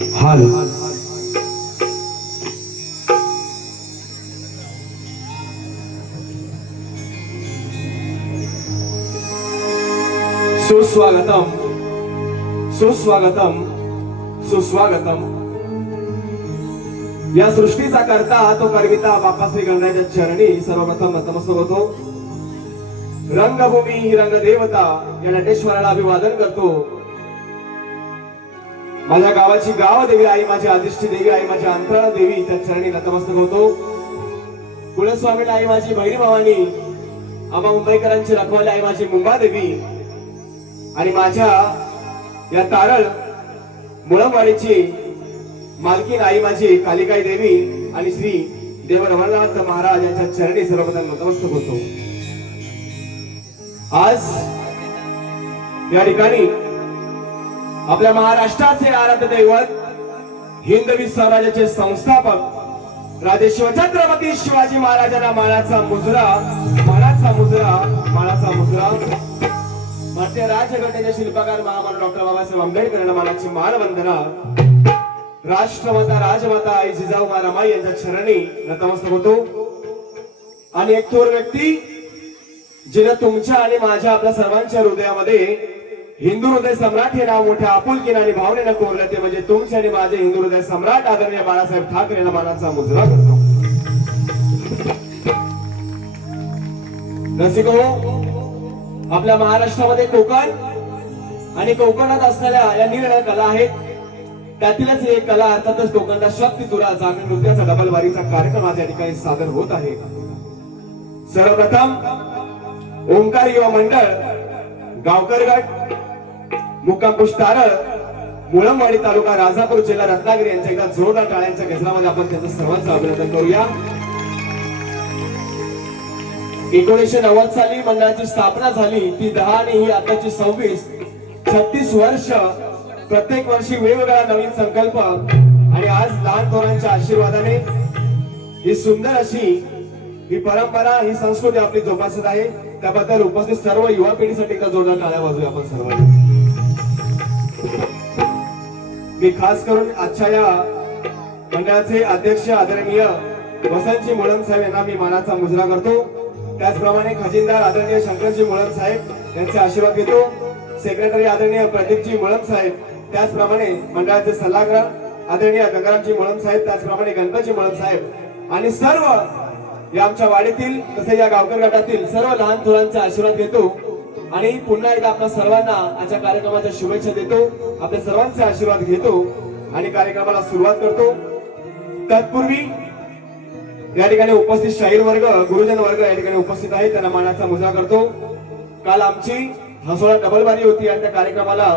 हाल सुस्वागतम सुस्वागतम सुस्वागतम। या सृष्टीचा करता तो करविता बापाश्री गणरायाच्या चरणी सर्वप्रथम नतमस्तक होतो। रंगभूमी ही रंगदेवता या नटेश्वराला अभिवादन करतो। माझ्या गावाची गाव देवी आई, माझी आदिष्टी देवी आई, माझी अंतराळ देवी त्या चरणी नतमस्तक होतो। कुलस्वामीला आई माझी बहिणी भवानी, आम्हा मुंबईकरांची रखवाली आई माझी मुंबा देवी, आणि माझ्या या तारळ मुळमवाडीची मालकीन आई माझी कालिकाई देवी आणि श्री देव रमणनाथ महाराज यांच्या चरणी सर्वप्रथम नतमस्तक होतो। आज या ठिकाणी आपल्या महाराष्ट्राचे आराध्य दैवत हिंदवी स्वराज्याचे संस्थापक राजे शिवछत्रपती शिवाजी महाराजांना मानाचा मुजरा मानाचा मुजरा मानाचा मुजरा भारतीय राज्यघटनेचे शिल्पकार महामानव डॉक्टर बाबासाहेब आंबेडकर यांना मानाची मानवंदना राष्ट्रमाता राजमाता आई जिजाऊ रमाई यांच्या चरणी नतमस्तक होतो। आणि एक थोर व्यक्ती जिने तुमच्या आणि माझ्या आपल्या सर्वांच्या हृदयामध्ये हिंदू हृदय सम्राट हे नाव मोठ्या आपुलकीने आणि भावनेने कोरले, ते म्हणजे तुमचे आणि माझे हिंदू हृदय सम्राट आदरणीय बाळासाहेब ठाकरे यांना मानाचा मुजरा करतो। रसिको, आपल्या महाराष्ट्रामध्ये कोकण आणि कोकणात असलेल्या या निरनिराळ्या कला आहेत, त्यातीलच एक कला अर्थातच कोकणचा शक्ती तुरा जागरण नृत्याचा डबलवारीचा कार्यक्रम आज या ठिकाणी सादर होत आहे। सर्वप्रथम ओंकार युवा मंडळ गावकर गट मुक्काम पोस्ट तारळ मुळमवाडी तालुका राजापूर जिल्हा रत्नागिरी यांच्या एकदा जोरदार टाळ्यांच्या गजरामध्ये आपण त्यांचं सर्वांचं अभिनंदन करूया। 1990 साली मंडळाची स्थापना झाली, ती 10 आणि ही आताची 26, 36 वर्ष, प्रत्येक वर्षी वेगवेगळा नवीन संकल्प, आणि आज लहान थोरांच्या आशीर्वादाने ही सुंदर अशी ही परंपरा ही संस्कृती आपली जोपासत आहे। त्याबद्दल उपस्थित सर्व युवा पिढीसाठी एकदा जोरदार टाळ्या वाजवूया आपण सर्वांनी। मी खास करून आजच्या या मंडळाचे अध्यक्ष आदरणीय वसंतजी मुळम साहेब यांना मी मानाचा मुजरा करतो। त्याचप्रमाणे खजिनदार आदरणीय शंकरजी मुळम साहेब यांचे आशीर्वाद घेतो। सेक्रेटरी आदरणीय प्रदीपजी मुळम साहेब, त्याचप्रमाणे मंडळाचे सल्लागार आदरणीय गंगारामजी मुळम साहेब, त्याचप्रमाणे गणपतजी मुळम साहेब आणि सर्व या आमच्या वाडीतील तसेच या गावकर गटातील सर्व लहान थोरांचा आशीर्वाद घेतो। आणि पुन्हा एकदा आपल्या सर्वांना आजच्या कार्यक्रमाच्या शुभेच्छा देतो, आपल्या सर्वांचे आशीर्वाद घेतो आणि कार्यक्रमाला सुरुवात करतो। तत्पूर्वी या ठिकाणी उपस्थित शाहीर वर्ग, गुरुजन वर्ग या ठिकाणी उपस्थित आहे, त्यांना मानाचा मुजरा करतो। काल आमची हसोळा डबलबारी होती आणि त्या कार्यक्रमाला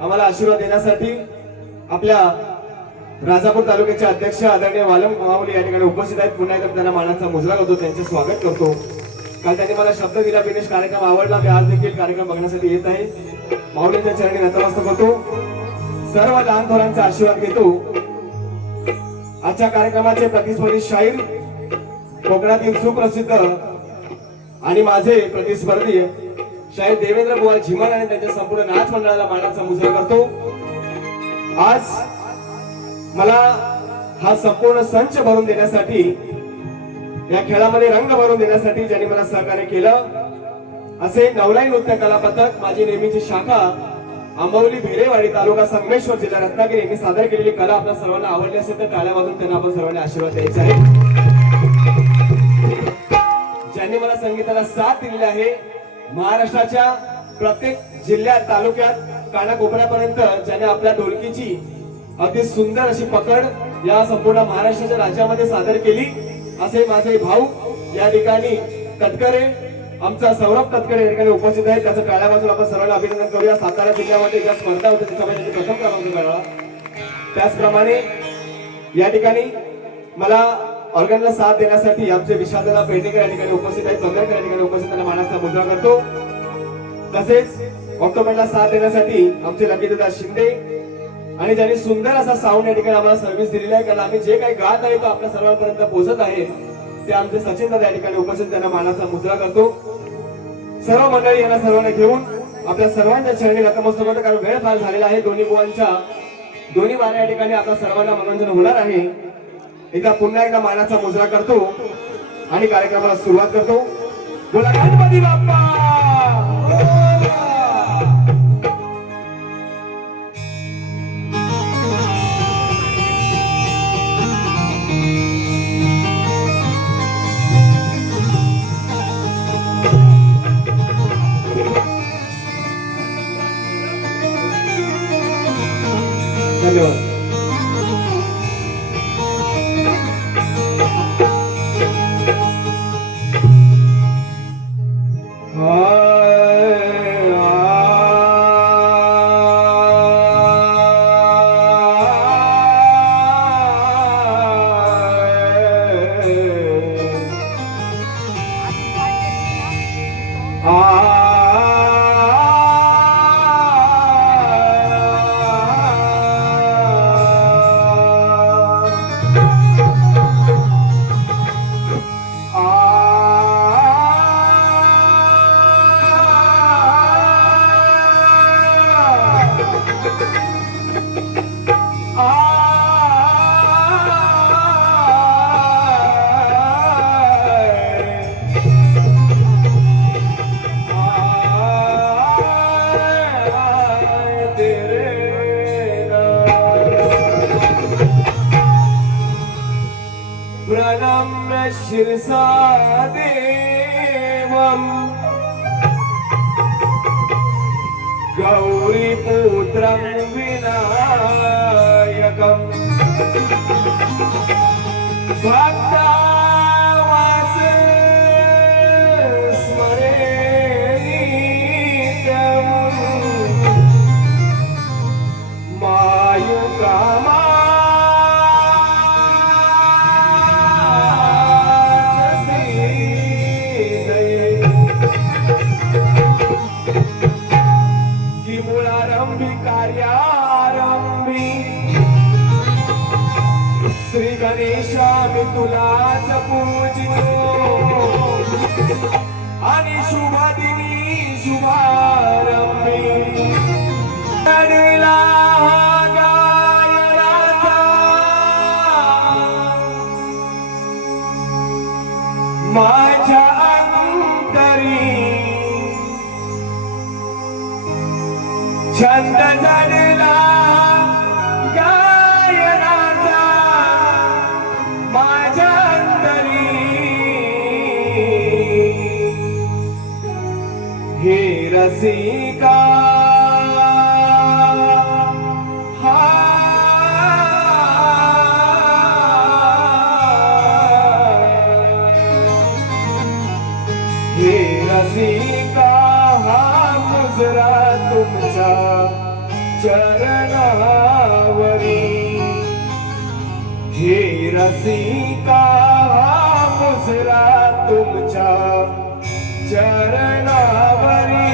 आम्हाला आशीर्वाद देण्यासाठी आपल्या राजापूर तालुक्याचे अध्यक्ष आदरणीय वालम माऊली या ठिकाणी उपस्थित आहेत। पुन्हा एकदा त्यांना मानाचा मुजरा करतो, त्यांचे स्वागत करतो। काल त्यांनी मला शब्द दिला, विनेश कार्यक्रम आवडला, मी आज देखील कार्यक्रम बघण्यासाठी येत आहे। माऊलींच्या चरणी नतमस्तक होतो, सर्व लहान थोरांचा आशीर्वाद घेतो। आजच्या कार्यक्रमाचे प्रतिस्पर्धी शाहीर, कोकणातील सुप्रसिद्ध आणि माझे प्रतिस्पर्धी शाहीर देवेंद्र बुवा झिमन आणि त्यांच्या संपूर्ण नाच मंडळाला मानाचा मुजरा करतो। आज मला हा संपूर्ण संच भरून देण्यासाठी, या खेळामध्ये रंग भरून देण्यासाठी ज्यांनी मला सहकार्य केलं असे नवलाई नृत्य कला पथक, माझी नेहमीची शाखा आंबवली भेरेवाडी तालुका संगमेश्वर जिल्हा रत्नागिरी यांनी सादर केलेली कला आपल्या सर्वांना आवडली असेल तर टाळ्या वाजवून त्यांना आपण सर्वांनी आशीर्वाद द्यायचा आहे। ज्यांनी मला संगीताला साथ दिलेली आहे, महाराष्ट्राच्या प्रत्येक जिल्ह्यात तालुक्यात कानाकोपऱ्यापर्यंत ज्याने आपल्या ढोलकीची अति सुंदर अशी पकड या संपूर्ण महाराष्ट्राच्या राज्यामध्ये सादर केली असे माझे भाऊ या ठिकाणी तटकरे, आमचा सौरभ तटकरे या ठिकाणी उपस्थित आहेत, त्याचं टाळ्या वाजवून आपण सर्वांना अभिनंदन करूया। सातारा जिल्ह्यामध्ये ज्या स्पर्धा होत्या त्याच्यामध्ये त्यांनी प्रथम क्रमांक मिळवला। त्याचप्रमाणे या ठिकाणी मला ऑर्गनला साथ देण्यासाठी आमचे विशालदादा पेडणेकर या ठिकाणी उपस्थित आहेत, बंदरकर या ठिकाणी उपस्थित, त्यांना मानाचा मुजरा करतो। तसेच ऑक्टोबरला साथ देण्यासाठी आमचे लकीदादा शिंदे आणि ज्यांनी सुंदर असा साऊंड या ठिकाणी आम्हाला सर्व्हिस दिलेली आहे, कारण आम्ही जे काही गात आहे तो आपल्या सर्वांपर्यंत पोहोचत आहे, ते आमचे सचिन दादा या ठिकाणी उपस्थित, त्यांना मानाचा मुजरा करतो। सर्व मंडळी यांना सर्वांना घेऊन आपल्या सर्वांच्या चरणी नतमस्तक होतो, कारण वेळ फार झालेला आहे। दोन्ही बुवांच्या दोन्ही वाऱ्या या ठिकाणी आता सर्वांना मनोरंजन होणार आहे. एकदा पुन्हा एकदा मानाचा मुजरा करतो आणि कार्यक्रमाला सुरुवात करतो. बोला गणपती बाप्पा. धन्यवाद. प्रणम्य शिरसा देवम् गौरीपुत्रं विनायकम् भक्तावास स्मरे नित्यम् मायुकामा श्री गणेशा मी तुलाच पूजितो आणि शुभ दिनी शुभारंभी चढला गायनाचा माझ्या अंतरी छंद जडला गायनाचा माझ्या अंतरी हे रसिका हे रसिका हा मुजरा तुमच्या चरणावरी हे रसिका हा मुजरा तुमच्या चरणावरी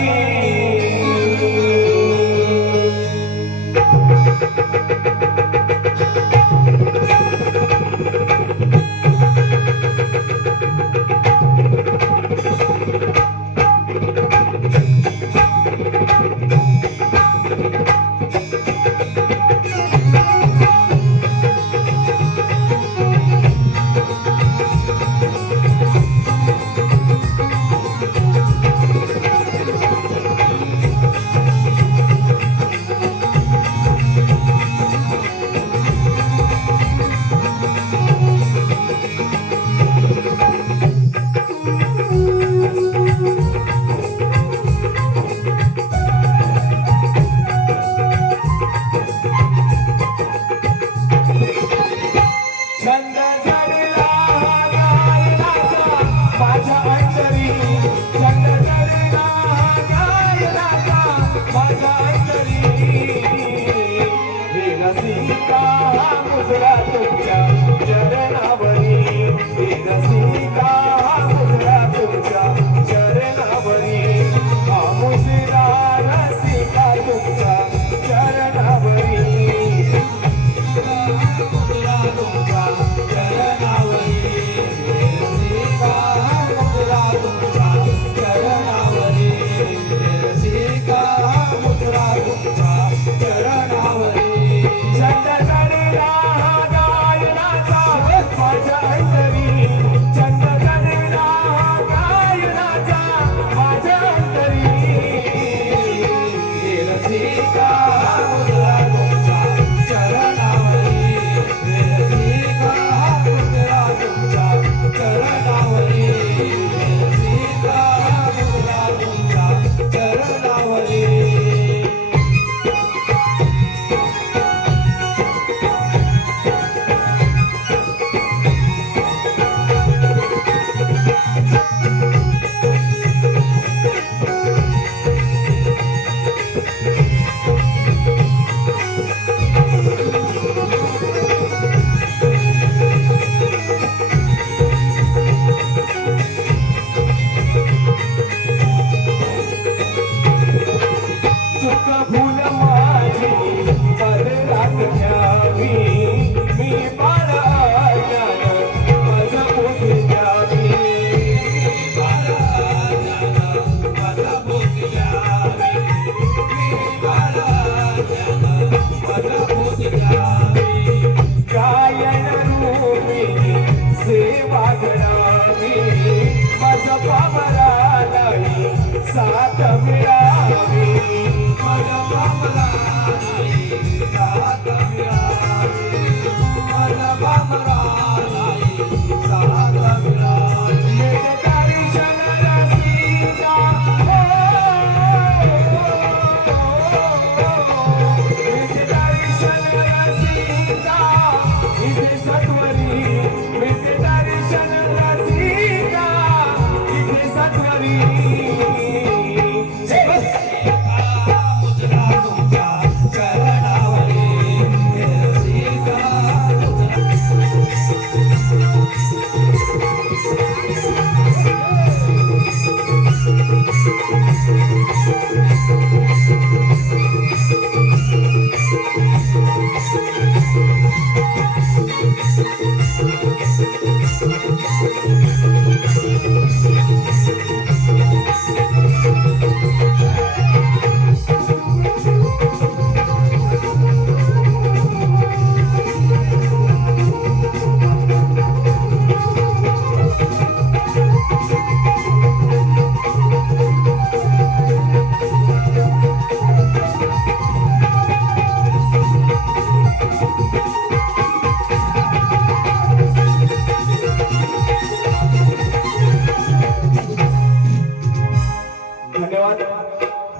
धन्यवाद.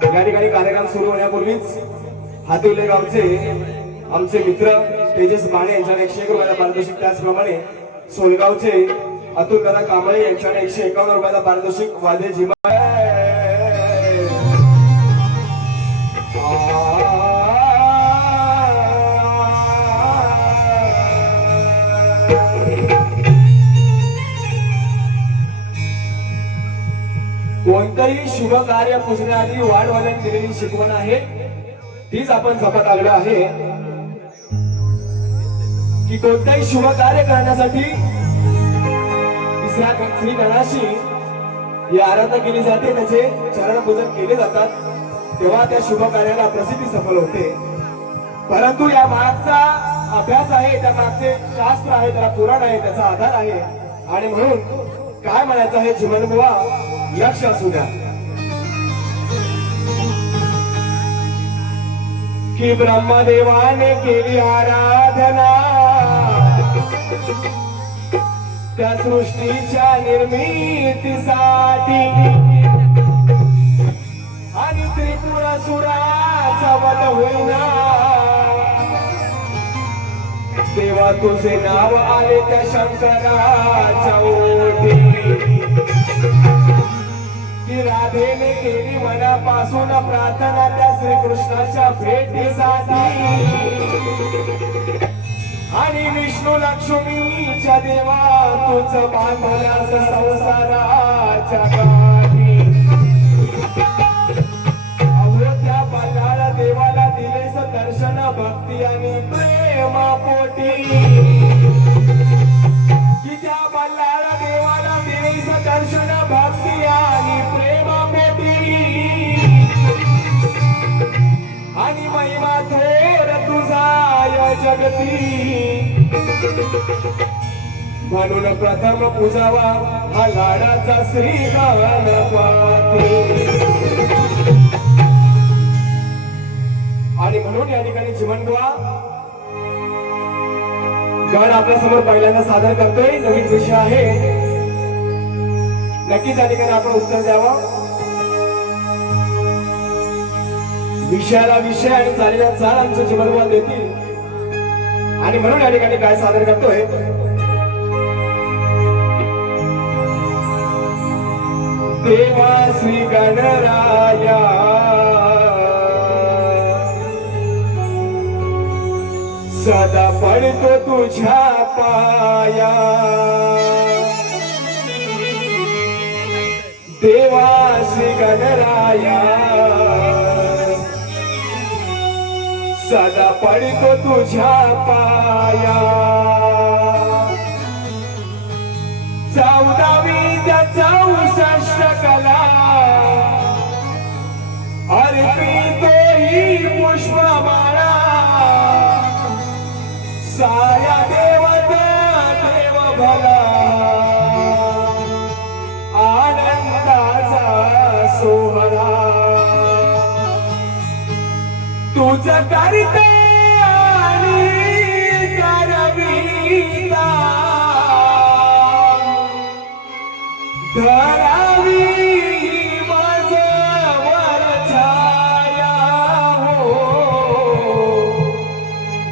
या ठिकाणी कार्यक्रम सुरू होण्यापूर्वीच हातुले गावचे आमचे मित्र तेजस माने यांच्याने 101 रुपयाला पारितोषिक, त्याचप्रमाणे सोलगावचे अतुल दादा कांबळे यांच्याने 151 रुपयाला पारितोषिक, वाजे झिमा कोणतंही शुभ कार्य पुजण्याआधी वाढवाल्यांनी दिलेली शिकवण आहे, तीच आपण जपत आलेलो आहे की कोणताही शुभ कार्य करण्यासाठी तिसऱ्या श्री गणाशी ही आराधना केली जाते, त्याचे चरण पूजन केले जातात, तेव्हा त्या शुभ कार्याला प्रसिद्धी सफल होते. परंतु या मागचा अभ्यास आहे, त्या मागचे शास्त्र आहे, त्याला पुराण आहे, त्याचा आधार आहे. आणि म्हणून काय म्हणायचं आहे जीवनबुवा, लक्ष असू द्या की ब्रह्मदेवाने केली आराधना त्या सृष्टीच्या निर्मितीसाठी, आणि त्रिपुरासुराचा वध होईना तेव्हा तुझे नाव आले त्या शंकराच्या ओठी. की राधेने केली मनापासून प्रार्थना त्या श्रीकृष्णाच्या भेटीसाठी, आणि विष्णू लक्ष्मीच्या देवा तुझ बांधल्यास संसाराच्या गाठी. अहो त्या बल्लाळ देवाला दिलेस दर्शन भक्ती आणि प्रेमापोटी, की त्या बल्लाळ देवाला दिलेस दर्शन भक्ती आणि प्रेमापोटी, आणि महिमा थोर तुझा या जगती. म्हणून प्रथम पूजावा हा लाडाचा श्री गणपती. आणि म्हणून या ठिकाणी जीवनबुवा गण आपल्या समोर पहिल्यांदा सादर करतोय. नवीन विषय आहे, नक्कीच या ठिकाणी आपण उत्तर द्यावं. विषयाला विषय आणि चालेला चाल आमचं जीवनबुवा देतील. आणि म्हणून या ठिकाणी काय सादर करतोय, देवा श्री गणराया सदा पडतो तुझ्या पाया. देवा श्री गणराया सदा पडतो तुझ्या पाया. 14वी त्या 64 कला अर्पितो ही पुष्पमाळा. साया देवता देव भला आनंदाचा सोहळा. तुझं करते आणि करविता धरावी माझं वर छाया हो.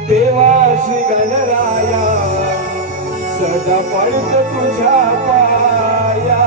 देवा श्री गणराया सदा पडतो तुझ्या पाया.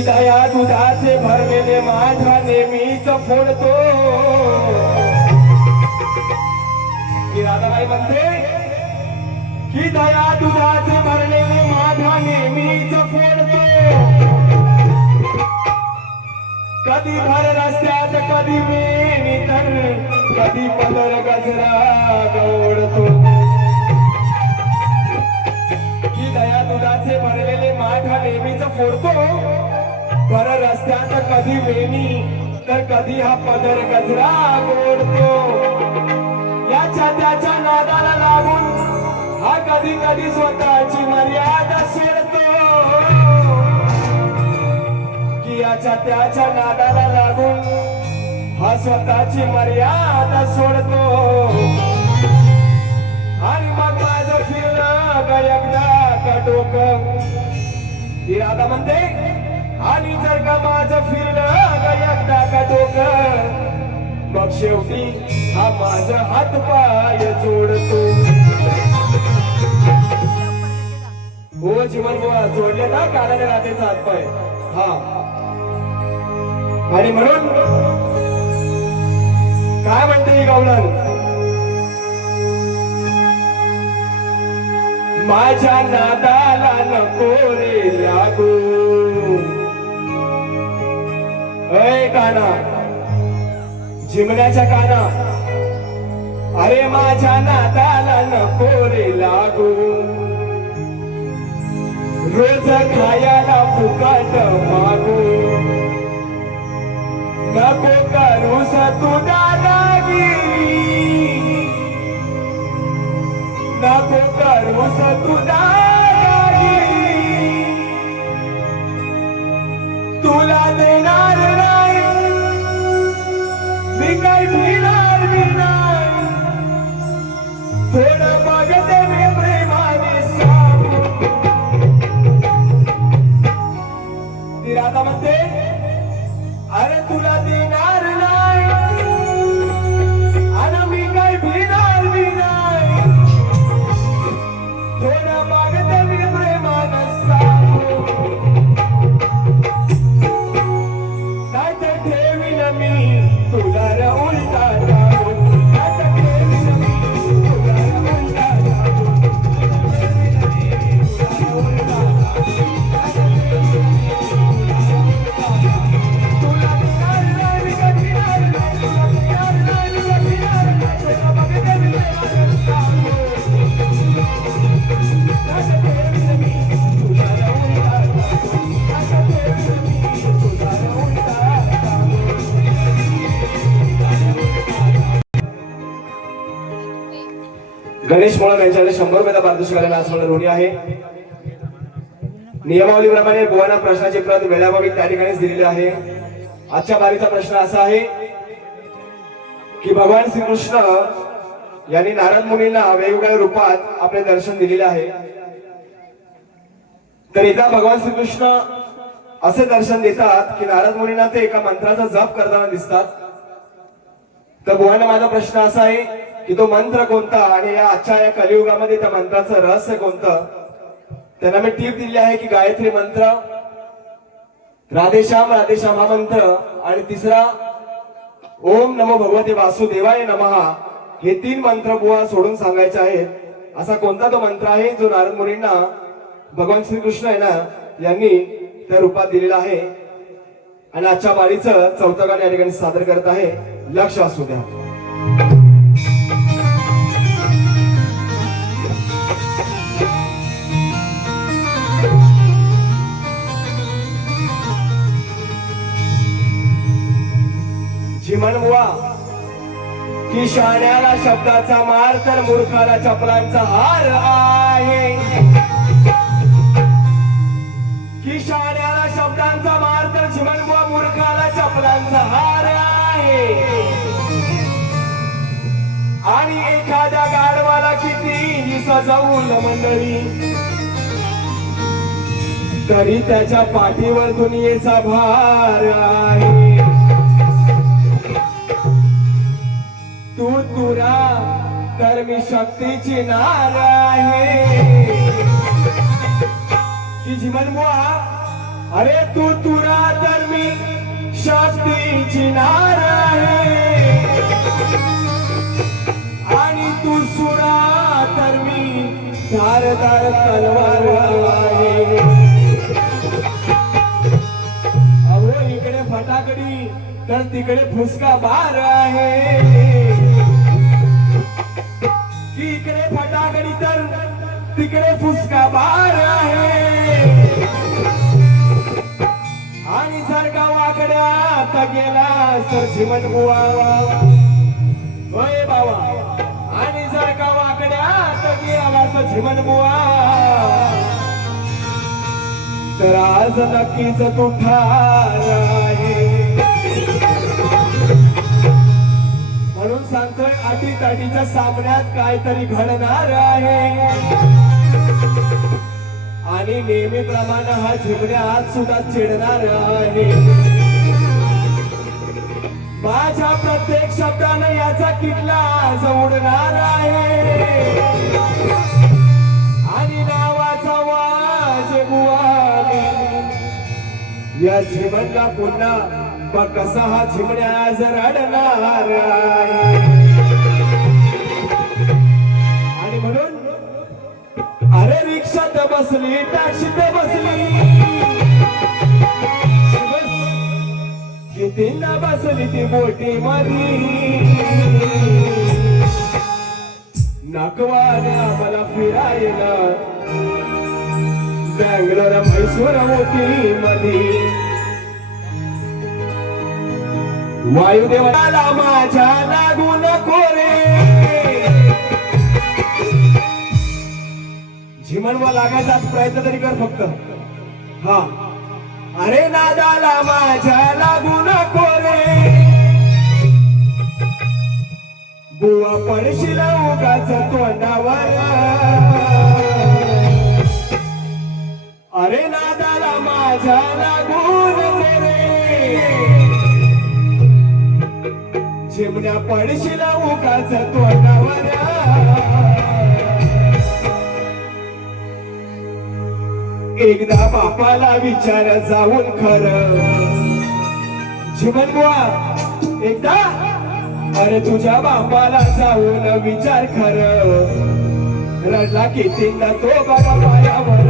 की दया दुधाचे भरलेले माझा नेहमीच फोडतो. की राधाबाई म्हणते की दया दुधाचे भरलेले माझा नेहमीच फोडतो. कधी भर रस्त्यात कधी वेणी तर कधी पदर गजरा गवडतो. की दया दुधाचे भरलेले माझा नेहमीच फोडतो. भर रस्त्यात कधी वेणी तर कधी हा पदर गजरा गोडतो. याच्या त्याच्या नादाला लागून हा कधी कधी स्वतःची मर्यादा सोडतो. की याच्या त्याच्या नादाला लागून हा स्वतःची मर्यादा सोडतो. आणि मग माझं फिरलं का एकदा का डोकं. ती राधा म्हणते आणि जर का माझं फिरलं का एकदा का डोकं मग शेवटी हा माझा हात पाय जोडतो. हो जीवन बुवा जोडले ना कानाने राधेचा हात पाय. हा आणि म्हणून काय म्हणते ही गवळण. माझ्या नादाला नको रे लागू. अय काना जिमण्याच्या काना अरे माझ्या नादाला नको रे लागू. रोज खायला फुकट मागू. नको करूस तू दादागिरी. नको करूस तू दादागिरी. तुला देणार नाही मी काही भिणार मी नाही. थोडं बघते मी प्रेमाने सांगू. ती राधा म्हणते अरे तुला देणार नाही आणि मी काही भिणार मी नाही. थोडं बघते मी प्रेमाने सांगू. नाही तर ठेवीन मी तुला रे उलटा टाकून. नाही तर ठेवीन मी तुला रे उलटा टाकून. तुला देणार नाही मी काही भिणार नाही. तुला देणार नाही मी काही भिणार नाही. थोडं बघते मी प्रेमाने सांगू. नाही तर ठेवीन मी तुला रे उलटा टाकून. नाही तर ठेवीन मी तुला रे उलटा टाकून. गणेश मोळक यांच्याकडे 100 रुपयाचा पारितोषिक आलेला आज मला ऋणी आहे. नियमावलीप्रमाणे बुवांना प्रश्नाची प्रत वेळाभावी त्या ठिकाणीच दिलेली आहे. आजच्या बारीचा प्रश्न असा आहे की भगवान श्रीकृष्ण यांनी नारद मुनींना वेगवेगळ्या रूपात आपले दर्शन दिलेले आहे. तर एकदा भगवान श्रीकृष्ण असे दर्शन देतात की नारद मुनींना ते एका मंत्राचा जप करताना दिसतात. तर बुवांना माझा प्रश्न असा आहे की तो मंत्र कोणता आणि आजच्या या कलियुगामध्ये त्या मंत्राचं रहस्य कोणतं. त्यांना मी टीप दिली आहे की गायत्री मंत्र, राधेश्याम हा मंत्र आणि तिसरा ओम नमो भगवते वासुदेवाय नमः हे 3 मंत्र बुवा सोडून सांगायचे आहेत. असा कोणता तो मंत्र आहे जो नारद मुनींना भगवान श्रीकृष्ण आहे ना यांनी त्या रूपात दिलेला आहे. आणि आजच्या बारीचं 4थं गाणं या ठिकाणी सादर करत आहे. लक्ष असू द्या. चिमण बुवा की शाण्याला शब्दाचा मार तर मूर्खाला चपलांचा हार आहे. की शाण्याला शब्दांचा मार तर चिमण बुवा मूर्खाला चपलांचा हार आहे. आणि एखाद्या गाढवाला कितीही सजवून मंडळी तरी त्याच्या पाठीवर दुनियेचा भार आहे. तू तुरा तर मी शक्तीची नार आहे. की जीवन बुवा अरे तू तुरा तर मी शक्तीची नार आहे आणि तू सुरा तर मी धारदार तलवार आहे. अहो इकडे फटाकडी तर तिकडे फुसका बार आहे. की इकडे फटाकडी तर तिकडे फुसका बार आहे. आणि जर गावाकड्यात गेला तर चिमण बुवा होय बाबा. आणि जर गावाकड्यात गेला तर चिमण बुवा तर आज नक्कीच तू ठार आहे. म्हणून सांगतोय अटीतटीच्या सामन्यात काहीतरी घडणार आहे आणि नेहमीप्रमाणे हा झिमण्या आज सुद्धा चिडणार आहे. माझ्या प्रत्येक शब्दाने याचा किल्ला उडणार आहे आणि नावाचा वाज बुवाने या झिमणला पुन्हा बघ कसा हा झिमण्या आज रडणार आहे. आणि म्हणून अरे रिक्षात बसली टॅक्सीत बसली कितींदा बसली ती बोटी मधी नकवाल्या मला फिरायला बँगलोर म्हैसूर मोठी मधी. वायुदेवाला माझ्या लागू नको रे झिमणवा लागायचाच प्रयत्न तरी कर फक्त. हा अरे नादाला माझ्या लागू नको रे बुवा पडशील उगाच तोंडावर. अरे नादाला माझ्या लागू नको रे झिमण्या पडशील उगाच तोंडावर. एकदा बापाला विचार जाऊन खरं झिमण बुवा एकदा अरे तुझ्या बापाला जाऊन विचार खरं. रडला कितींदा तो बाबा पायावर.